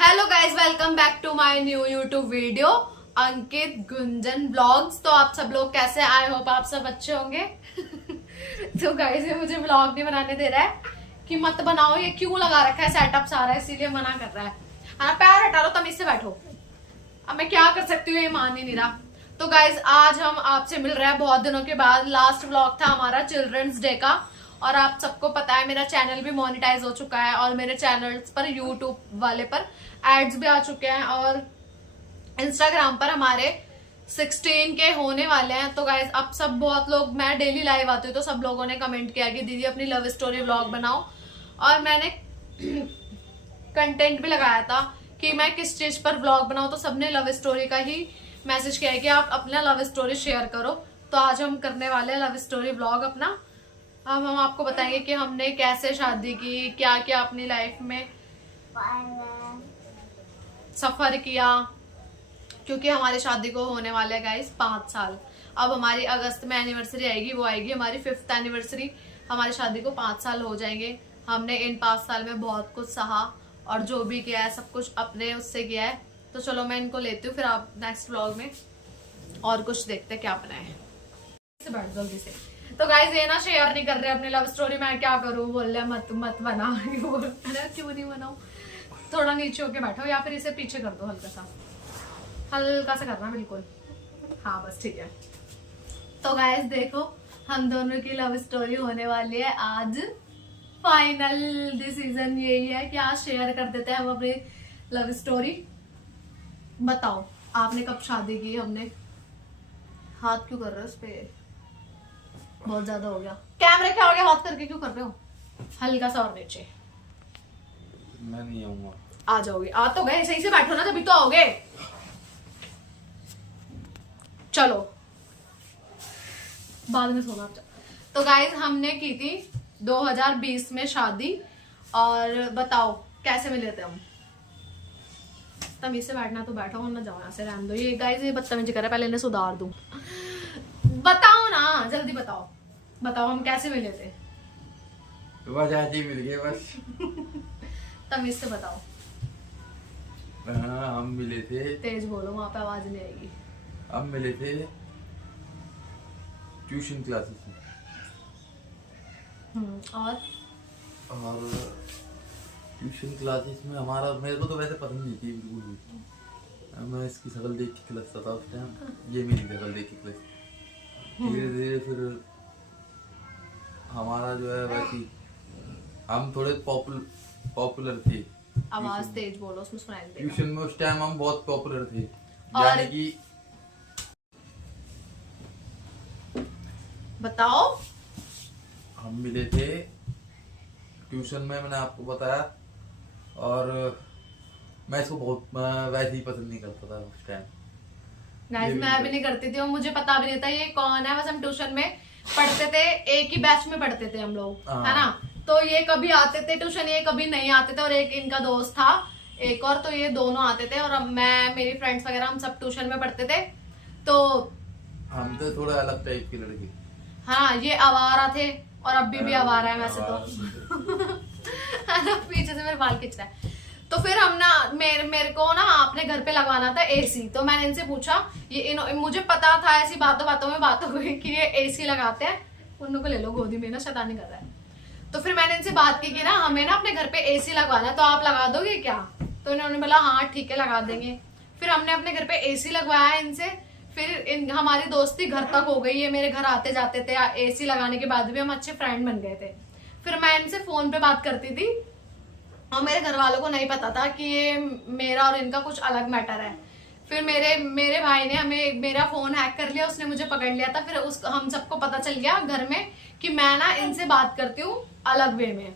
Hello guys, welcome back to my new YouTube video Ankit Gunjan blogs. तो आप सब लोग कैसे? आई होप आप सब अच्छे होंगे। तो गाइज ये मुझे ब्लॉग नहीं बनाने दे रहा है कि मत बनाओ, ये क्यों लगा रखा है सेटअप सारा, इसीलिए मना कर रहा है। हाँ, पैर हटा लो, तमीज से बैठो। अब मैं क्या कर सकती हूँ, ये मान ही नहीं रहा। तो गाइज आज हम आपसे मिल रहे हैं बहुत दिनों के बाद। लास्ट व्लॉग था हमारा चिल्ड्रंस डे का, और आप सबको पता है मेरा चैनल भी मोनेटाइज हो चुका है और मेरे चैनल्स पर यूट्यूब वाले पर एड्स भी आ चुके हैं और इंस्टाग्राम पर हमारे 16 के होने वाले हैं। तो गाइज अब सब बहुत लोग, मैं डेली लाइव आती हूँ तो सब लोगों ने कमेंट किया कि दीदी अपनी लव स्टोरी व्लॉग बनाओ, और मैंने कंटेंट भी लगाया था कि मैं किस चीज पर व्लॉग बनाऊं। तो सबने लव स्टोरी का ही मैसेज किया है कि आप अपना लव स्टोरी शेयर करो। तो आज हम करने वाले हैं लव स्टोरी व्लॉग अपना। अब हम आपको बताएंगे कि हमने कैसे शादी की, क्या क्या अपनी लाइफ में सफर किया, क्योंकि हमारी शादी को होने वाले हैं गाइस 5 साल। अब हमारी अगस्त में एनिवर्सरी आएगी, वो आएगी हमारी 5th एनिवर्सरी। हमारी शादी को 5 साल हो जाएंगे। हमने इन 5 साल में बहुत कुछ सहा और जो भी किया है सब कुछ अपने उससे किया है। तो चलो मैं इनको लेती हूँ, फिर आप नेक्स्ट व्लॉग में और कुछ देखते क्या बनाए। बैठ जल्दी से। तो गाइस ये ना शेयर नहीं कर रहे अपनी लव स्टोरी, मैं क्या करूँ, बोल रहे मत मत बना। क्यों नहीं बनाऊं? थोड़ा नीचे होके बैठो या फिर इसे पीछे कर दो, हल्का सा करना, बिल्कुल। हाँ बस ठीक है। तो गाइस देखो, हम दोनों की लव स्टोरी होने वाली है आज। फाइनल डिसीजन यही है कि आज शेयर कर देते हैं हम अपनी लव स्टोरी। बताओ आपने कब शादी की? हमने हाथ क्यों कर रहे हो उस पे? बहुत ज्यादा हो गया। कैमरे के आगे हाथ करके क्यों कर रहे हो? हल्का सा और नीचे। मैं नहीं आऊंगा। आ जाओगे? आ तो गए, सही से बैठो ना तभी तो आओगे। चलो बाद में सोना। तो गाइज हमने की थी 2020 में शादी, और बताओ कैसे मिले थे हम। तमीज से बैठना तो बैठो, वरना जाओ यहाँ से, रहने दो। ये गाइज ये बदतमीजी कर रहा है, पहले इन्हें सुधार दूं। बताओ ना, जल्दी बताओ। बताओ हम कैसे मिले थे? बस आज ही मिल गए बस। तमीज से बताओ। हाँ, हम मिले थे। तेज बोलो, वहां पे आवाज नहीं आएगी। हम मिले थे ट्यूशन क्लासेस में। और ट्यूशन क्लासेस में हमारा, मेरे को तो वैसे पसंद नहीं थी बिल्कुल भी। मैं इसकी शक्ल देख के खिलस्ता था उस टाइम, ये मेरी शक्ल देख के खिलस्ता। धीरे धीरे फिर हमारा जो है वैसी, हम थोड़े पॉपुलर थे। आवाज तेज बोलो, उसमें सुनाई नहीं देगा। ट्यूशन में उस टाइम हम बहुत पॉपुलर थे, और यानी कि बताओ। हम मिले थे ट्यूशन में, मैंने आपको बताया। और मैं इसको बहुत वैसे ही पसंद नहीं करता था उस टाइम। गाइस मैं भी नहीं करती थी और मुझे पता भी नहीं था ये कौन है। बस हम ट्यूशन में पढ़ते थे, एक ही बैच में पढ़ते थे हम लोग, है ना। तो ये कभी आते थे ट्यूशन, ये कभी नहीं आते थे, और एक इनका दोस्त था एक और, तो ये दोनों आते थे। और मैं, मेरी फ्रेंड्स वगैरह, हम सब ट्यूशन में पढ़ते थे। तो हम तो थोड़ा अलग टाइप के लड़के। हाँ, ये आवारा थे और अभी भी आवारा है वैसे तो। पीछे से मेरे बाल खिंच रहा है। तो फिर हम ना, मेरे को ना अपने घर पे लगवाना था एसी। तो मैंने इनसे पूछा, ये मुझे पता था, ऐसी बातों बातों में बात हो गई कि ये एसी लगाते हैं। उनको ले लो गोदी में ना, शैतानी कर रहा है। तो फिर मैंने इनसे बात की कि ना हमें ना अपने घर पे एसी लगवाना है, तो आप लगा दोगे क्या? तो इन्होंने बोला हाँ ठीक है लगा देंगे। फिर हमने अपने घर पे एसी लगवाया इनसे। फिर हमारी दोस्ती घर तक हो गई, ये मेरे घर आते जाते थे। एसी लगाने के बाद भी हम अच्छे फ्रेंड बन गए थे। फिर मैं इनसे फोन पे बात करती थी और मेरे घर वालों को नहीं पता था कि ये मेरा और इनका कुछ अलग मैटर है। फिर मेरे भाई ने हमें, मेरा फोन हैक कर लिया, उसने मुझे पकड़ लिया था। फिर हम सबको पता चल गया घर में कि मैं ना इनसे बात करती हूँ अलग वे में।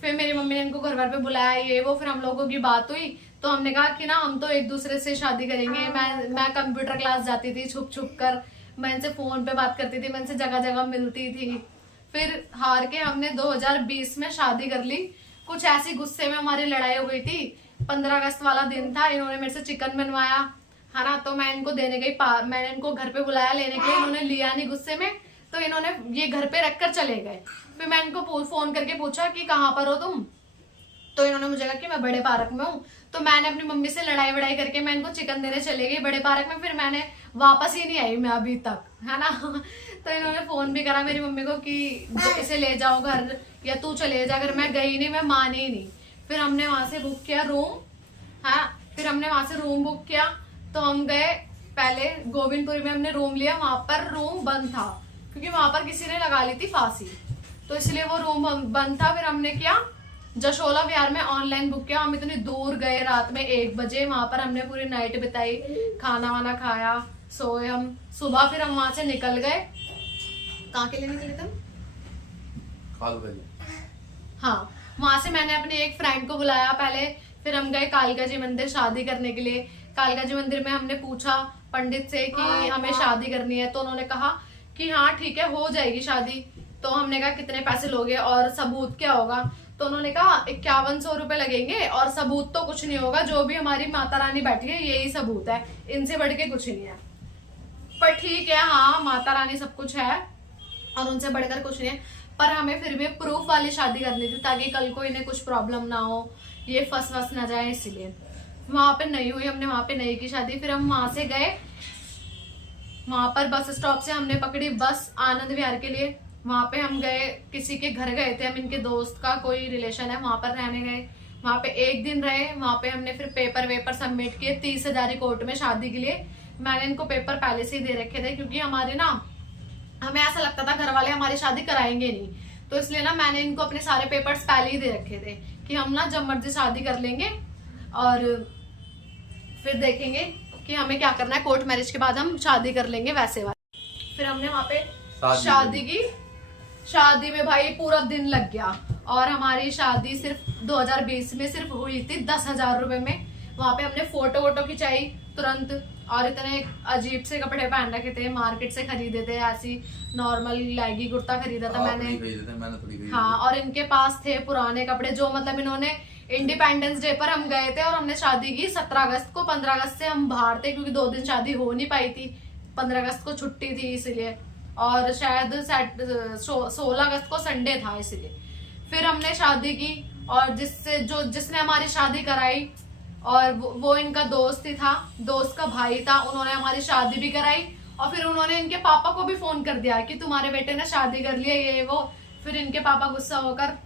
फिर मेरी मम्मी ने इनको घर पे बुलाया, ये वो। फिर हम लोगों की बात हुई तो हमने कहा कि ना हम तो एक दूसरे से शादी करेंगे। मैं कंप्यूटर क्लास जाती थी छुप छुप कर, मैं इनसे फोन पे बात करती थी, मैं इनसे जगह जगह मिलती थी। फिर हार के हमने 2020 में शादी कर ली। कुछ ऐसी गुस्से में हमारी लड़ाई हो गई थी। 15 अगस्त वाला दिन था, इन्होंने मेरे से चिकन बनवाया, है ना। तो मैं इनको देने गई, मैंने इनको घर पे बुलाया लेने के लिए, इन्होंने लिया नहीं गुस्से में, तो इन्होंने ये घर पे रखकर चले गए। फिर मैं इनको फोन करके पूछा कि कहाँ पर हो तुम? तो इन्होंने मुझे कहा कि मैं बड़े पार्क में हूँ। तो मैंने अपनी मम्मी से लड़ाई वड़ाई करके मैं इनको चिकन देने चले गई बड़े पार्क में, फिर मैंने वापस ही नहीं आई मैं अभी तक, है ना। तो इन्होंने फोन भी करा मेरी मम्मी को कि इसे ले जाओ घर या तू चले जा, अगर मैं गई नहीं मैं मानी ही नहीं। फिर हमने वहां से बुक किया रूम, हाँ फिर हमने वहां से रूम बुक किया। तो हम गए पहले गोविंदपुरी में हमने रूम लिया, वहां पर रूम बंद था क्योंकि वहां पर किसी ने लगा ली थी फांसी, तो इसलिए वो रूम बंद था। फिर हमने किया जशोला विहार में ऑनलाइन बुक किया। हम इतनी दूर गए रात में 1 बजे, वहां पर हमने पूरी नाइट बिताई, खाना वाना खाया, सोए हम। सुबह फिर हम वहां से निकल गए। कहाँ के लिए निकले तुम? हाँ, वहां से मैंने अपनी एक फ्रेंड को बुलाया पहले, फिर हम गए कालका जी मंदिर शादी करने के लिए। कालका जी मंदिर में हमने पूछा पंडित से कि हमें शादी करनी है, तो उन्होंने कहा कि हाँ ठीक है हो जाएगी शादी। तो हमने कहा कितने पैसे लोगे और सबूत क्या होगा? तो उन्होंने कहा 5100 रुपए लगेंगे और सबूत तो कुछ नहीं होगा, जो भी हमारी माता रानी बैठी है यही सबूत है, इनसे बढ़ के कुछ नहीं है। पर ठीक है, हाँ माता रानी सब कुछ है और उनसे बढ़कर कुछ नहीं है, पर हमें फिर भी प्रूफ वाली शादी करनी थी ताकि कल को इन्हें कुछ प्रॉब्लम ना हो, ये फंस वस ना जाए, इसीलिए वहां पे नहीं हुई। हमने वहां पे नहीं की शादी। फिर हम वहां से गए, वहां पर बस स्टॉप से हमने पकड़ी बस आनंद विहार के लिए। वहां पे हम गए, किसी के घर गए थे हम, इनके दोस्त का कोई रिलेशन है, वहां पर रहने गए। वहां पे 1 दिन रहे। वहां पे हमने फिर पेपर वेपर सबमिट किए 30,000 कोर्ट में शादी के लिए। मैंने इनको पेपर पहले से ही दे रखे थे क्योंकि हमारे ना, हमें ऐसा लगता था घर वाले हमारी शादी कराएंगे नहीं, तो इसलिए ना मैंने इनको अपने सारे पेपर्स पहले ही दे रखे थे कि हम ना जब मर्जी शादी कर लेंगे और फिर देखेंगे कि हमें क्या करना है, कोर्ट मैरिज के बाद हम शादी कर लेंगे वैसे वाले। फिर हमने वहां पे शादी की। शादी में भाई पूरा दिन लग गया और हमारी शादी सिर्फ 2020 में सिर्फ हुई थी 10,000 रुपए में। वहां पे हमने फोटो वोटो खिंचाई तुरंत, और इतने अजीब से कपड़े पहन रखे थे, मार्केट से खरीदे थे, ऐसी नॉर्मल लैगी कुर्ता खरीदा था मैंने। हाँ, और इनके पास थे पुराने कपड़े जो मतलब इन्होंने इंडिपेंडेंस डे पर हम गए थे और हमने शादी की 17 अगस्त को। 15 अगस्त से हम बाहर थे क्योंकि 2 दिन शादी हो नहीं पाई थी, 15 अगस्त को छुट्टी थी इसलिए, और शायद 16 अगस्त को संडे था इसलिए। फिर हमने शादी की और जिसने हमारी शादी कराई और वो इनका दोस्त ही था, दोस्त का भाई था, उन्होंने हमारी शादी भी कराई और फिर उन्होंने इनके पापा को भी फोन कर दिया कि तुम्हारे बेटे ने शादी कर लिया ये वो। फिर इनके पापा गुस्सा होकर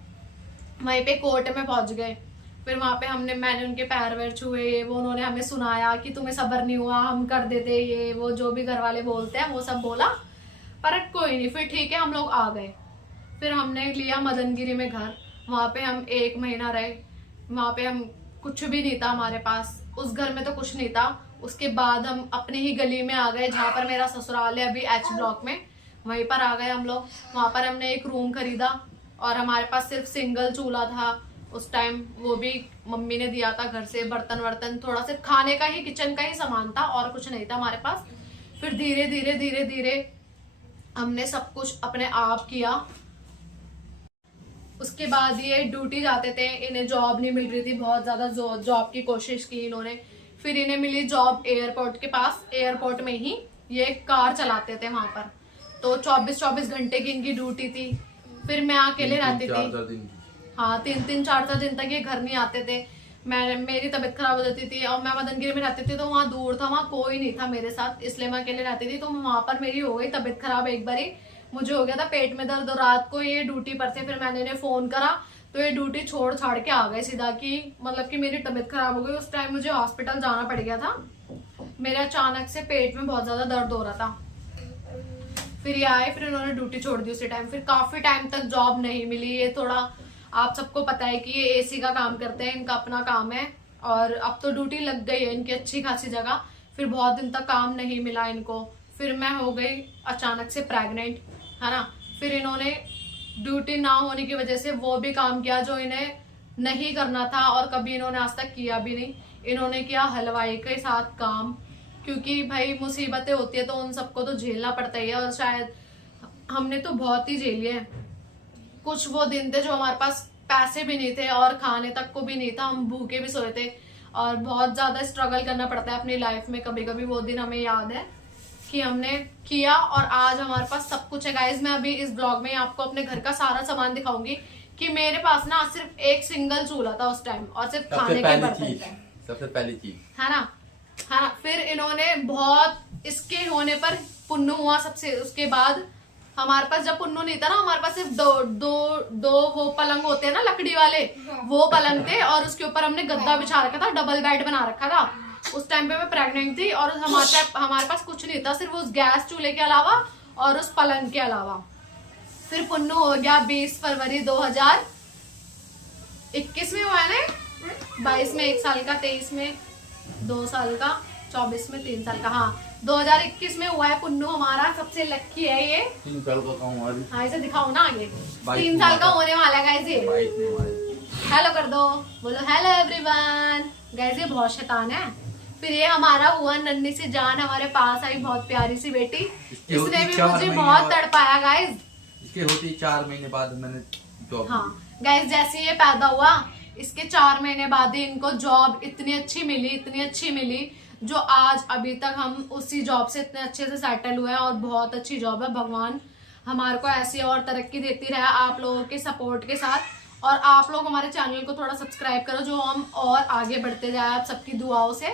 वहीं पे कोर्ट में पहुंच गए। फिर वहां पे मैंने उनके पैर वैर छुए, ये वो, उन्होंने हमें सुनाया कि तुम्हें सब्र नहीं हुआ, हम कर देते ये वो, जो भी घर वाले बोलते हैं वो सब बोला, पर कोई नहीं। फिर ठीक है हम लोग आ गए। फिर हमने लिया मदनगिरी में घर, वहां पे हम 1 महीना रहे। वहां पे हम कुछ भी नहीं था हमारे पास, उस घर में तो कुछ नहीं था। उसके बाद हम अपनी ही गली में आ गए जहाँ पर मेरा ससुराल है अभी H ब्लॉक में, वहीं पर आ गए हम लोग। वहां पर हमने एक रूम खरीदा और हमारे पास सिर्फ सिंगल चूल्हा था उस टाइम, वो भी मम्मी ने दिया था घर से, बर्तन वर्तन थोड़ा सा खाने का ही, किचन का ही सामान था और कुछ नहीं था हमारे पास। फिर धीरे धीरे धीरे धीरे हमने सब कुछ अपने आप किया। उसके बाद ये ड्यूटी जाते थे, इन्हें जॉब नहीं मिल रही थी, बहुत ज्यादा जॉब की कोशिश की इन्होंने। फिर इन्हें मिली जॉब एयरपोर्ट के पास, एयरपोर्ट में ही ये कार चलाते थे वहां पर, तो 24-24 घंटे की इनकी ड्यूटी थी। फिर मैं अकेले रहती थी, हाँ 3-4 दिन तक ये घर नहीं आते थे। मेरी तबीयत खराब हो जाती थी और मैं मदनगिरी में रहती थी तो वहाँ दूर था, वहाँ कोई नहीं था मेरे साथ, इसलिए मैं अकेले रहती थी। तो वहां पर मेरी हो गई तबीयत खराब, एक बारी मुझे हो गया था पेट में दर्द और रात को ये ड्यूटी पर थे। फिर मैंने इन्हें फोन करा तो ये ड्यूटी छोड़ छाड़ के आ गए सीधा, कि मतलब कि मेरी तबीयत खराब हो गई। उस टाइम मुझे हॉस्पिटल जाना पड़ गया था, मेरे अचानक से पेट में बहुत ज्यादा दर्द हो रहा था। फिर ये आए, फिर इन्होंने ड्यूटी छोड़ दी उसी टाइम। फिर काफी टाइम तक जॉब नहीं मिली। ये थोड़ा, आप सबको पता है कि ये एसी का काम करते हैं, इनका अपना काम है, और अब तो ड्यूटी लग गई है इनकी अच्छी खासी जगह। फिर बहुत दिन तक काम नहीं मिला इनको। फिर मैं हो गई अचानक से प्रेग्नेंट, है ना। फिर इन्होंने ड्यूटी ना होने की वजह से वो भी काम किया जो इन्हें नहीं करना था और कभी इन्होंने आज तक किया भी नहीं। इन्होंने किया हलवाई के साथ काम, क्योंकि भाई मुसीबतें होती है तो उन सबको तो झेलना पड़ता ही है, और शायद हमने तो बहुत ही झेली है। कुछ वो दिन थे जो हमारे पास पैसे भी नहीं थे और खाने तक को भी नहीं था, हम भूखे भी सोए थे और बहुत ज्यादा स्ट्रगल करना पड़ता है अपनी लाइफ में। कभी कभी वो दिन हमें याद है कि हमने किया और आज हमारे पास सब कुछ है। गाइज मैं अभी इस ब्लॉग में आपको अपने घर का सारा सामान दिखाऊंगी कि मेरे पास ना सिर्फ एक सिंगल चूल्हा था उस टाइम और सिर्फ खाने के बर्तन थे। सबसे पहली चीज है ना। हाँ, फिर इन्होंने बहुत इसके होने पर पुन्नू हुआ सबसे, उसके बाद हमारे पास जब पुन्नू नहीं था ना, हमारे पास सिर्फ दो वो पलंग होते हैं ना लकड़ी वाले, वो पलंग थे और उसके ऊपर हमने गद्दा बिछा रखा था, डबल बेड बना रखा था। उस टाइम पे मैं प्रेग्नेंट थी और हमारे पास कुछ नहीं था, सिर्फ उस गैस चूल्हे के अलावा और उस पलंग के अलावा। फिर पुन्नू हो गया 20 फरवरी 2021 में हुआ है ना, 22 में 1 साल का, 23 में 2 साल का, 24 में 3 साल का। हाँ, 2021 में हुआ है पुन्नू हमारा, सबसे लक्की है ये। 3 साल का कहूँ आज। हाँ, इसे दिखाओ ना आगे। 3 साल का होने वाला है गाइस ये। हेलो कर दो, बोलो हेलो एवरीवन। गाइस ये बहुत शैतान है। फिर ये हमारा हुआ नन्ही सी जान हमारे पास आई, बहुत प्यारी सी बेटी। इसने भी मुझे बहुत तड़पाया गाइस। इसके होते 4 महीने बाद मैंने जॉब। हाँ गाइस, जैसे ये पैदा हुआ इसके 4 महीने बाद ही इनको जॉब इतनी अच्छी मिली जो आज अभी तक हम उसी जॉब से इतने अच्छे से सेटल हुए हैं और बहुत अच्छी जॉब है। भगवान हमारे को ऐसी और तरक्की देती रहे आप लोगों के सपोर्ट के साथ। और आप लोग हमारे चैनल को थोड़ा सब्सक्राइब करो जो हम और आगे बढ़ते जाए आप सबकी दुआओं से।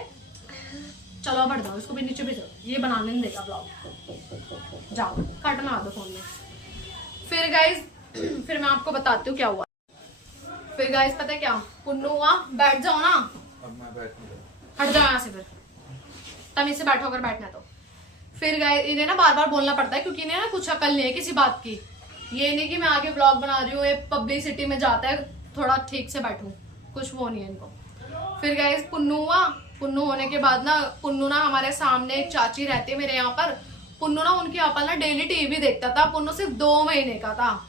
चलो बढ़ जाओ, इसको भी नीचे भी जाओ, ये बनाने नहीं देगा ब्लॉग। जाओ कट ना दो फोन में। फिर गाइज फिर मैं आपको बताती हूँ क्या हुआ। फिर गाइज पता है क्या, पुन्नू हुआ, बैठ जाओ ना। अब मैं बैठ नहीं रहा। हट जाओ यहाँ से, फिर तमीज से बैठो अगर बैठना है तो। फिर गाइज इन्हें ना बार बार बोलना पड़ता है क्योंकि इन्हें ना कुछ अकल नहीं है किसी बात की। ये नहीं कि मैं आगे ब्लॉग बना रही हूँ, ये पब्लिसिटी में जाता है, थोड़ा ठीक से बैठूं, कुछ वो नहीं है इनको। फिर गाइज पुन्नू हुआ, पुन्नू होने के बाद ना पुन्नू ना हमारे सामने एक चाची रहती है मेरे यहाँ पर। पुन्नू ना उनके यहाँ पर ना डेली टीवी देखता था। पुन्नू सिर्फ 2 महीने का था,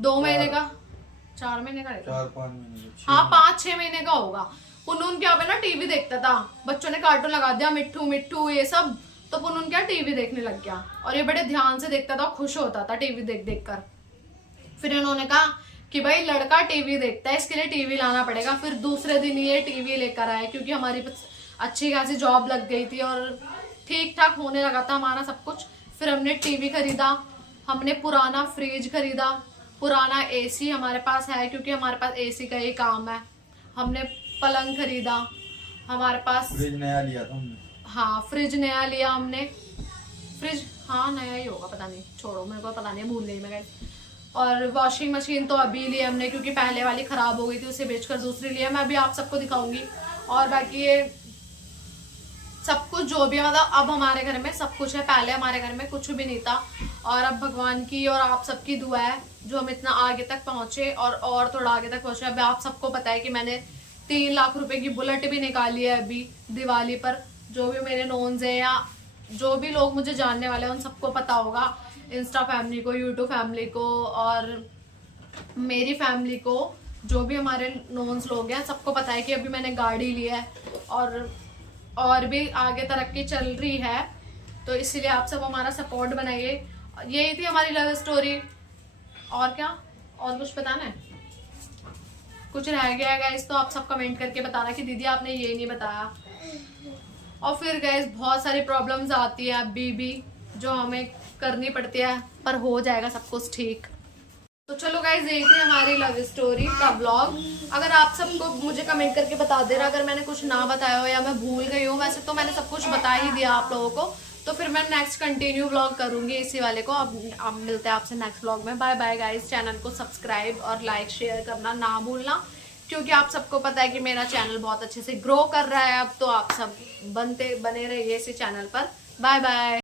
2 महीने का, 4 महीने का रहता, 4-5 महीने, हाँ 5-6 महीने का होगा। पुन्नू उनके यहाँ पे ना टीवी देखता था, बच्चों ने कार्टून लगा दिया, मिट्ठू मिट्ठू ये सब, तो पुन्नू उनके यहाँ टीवी देखने लग गया और ये बड़े ध्यान से देखता था, खुश होता था टीवी देख देख कर। फिर इन्होंने कहा कि भाई लड़का टीवी देखता है, इसके लिए टीवी लाना पड़ेगा। फिर दूसरे दिन ये टीवी लेकर आए क्योंकि हमारी अच्छी खासी जॉब लग गई थी और ठीक ठाक होने लगा था हमारा सब कुछ। फिर हमने टीवी खरीदा, हमने पुराना फ्रिज खरीदा, पुराना एसी हमारे पास है क्योंकि हमारे पास एसी का ही काम है। हमने पलंग खरीदा, हमारे पास फ्रिज नया लिया था हमने। हाँ फ्रिज नया लिया हमने, फ्रिज हाँ नया ही होगा, पता नहीं, छोड़ो मेरे को पता नहीं, भूल गई मैं। और वॉशिंग मशीन तो अभी ली हमने क्योंकि पहले वाली खराब हो गई थी, उसे बेचकर दूसरी लिया, मैं अभी आप सबको दिखाऊंगी। और बाकी ये सब कुछ जो भी है, मतलब अब हमारे घर में सब कुछ है, पहले हमारे घर में कुछ भी नहीं था। और अब भगवान की और आप सबकी दुआ है जो हम इतना आगे तक पहुंचे और थोड़ा आगे तक पहुंचे। अभी आप सबको पता है कि मैंने 3 लाख रुपए की बुलेट भी निकाली है अभी दिवाली पर। जो भी मेरे नोन्स है या जो भी लोग मुझे जानने वाले हैं उन सबको पता होगा, इंस्टा फैमिली को, यूट्यूब फैमिली को और मेरी फैमिली को, जो भी हमारे नोन्स लोग हैं सबको पता है कि अभी मैंने गाड़ी ली है और भी आगे तरक्की चल रही है। तो इसीलिए आप सब हमारा सपोर्ट बनाइए। यही थी हमारी लव स्टोरी। और क्या, और कुछ बताना है? कुछ रह गया है गाइस तो आप सब कमेंट करके बताना कि दीदी आपने ये नहीं बताया। और फिर गाइस बहुत सारी प्रॉब्लम्स आती है अभी भी जो हमें करनी पड़ती है, पर हो जाएगा सब कुछ ठीक। तो चलो गाइस यही थी हमारी लव स्टोरी का ब्लॉग। अगर आप सबको मुझे कमेंट करके बता देना अगर मैंने कुछ ना बताया हो या मैं भूल गई हूँ। वैसे तो मैंने सब कुछ बता ही दिया आप लोगों को, तो फिर मैं नेक्स्ट कंटिन्यू ब्लॉग करूंगी इसी वाले को। अब मिलते हैं आपसे नेक्स्ट ब्लॉग में। Bye bye guys. चैनल को सब्सक्राइब और लाइक शेयर करना ना भूलना क्योंकि आप सबको पता है कि मेरा चैनल बहुत अच्छे से ग्रो कर रहा है अब। तो आप सब बने रहिए इसी चैनल पर। Bye bye.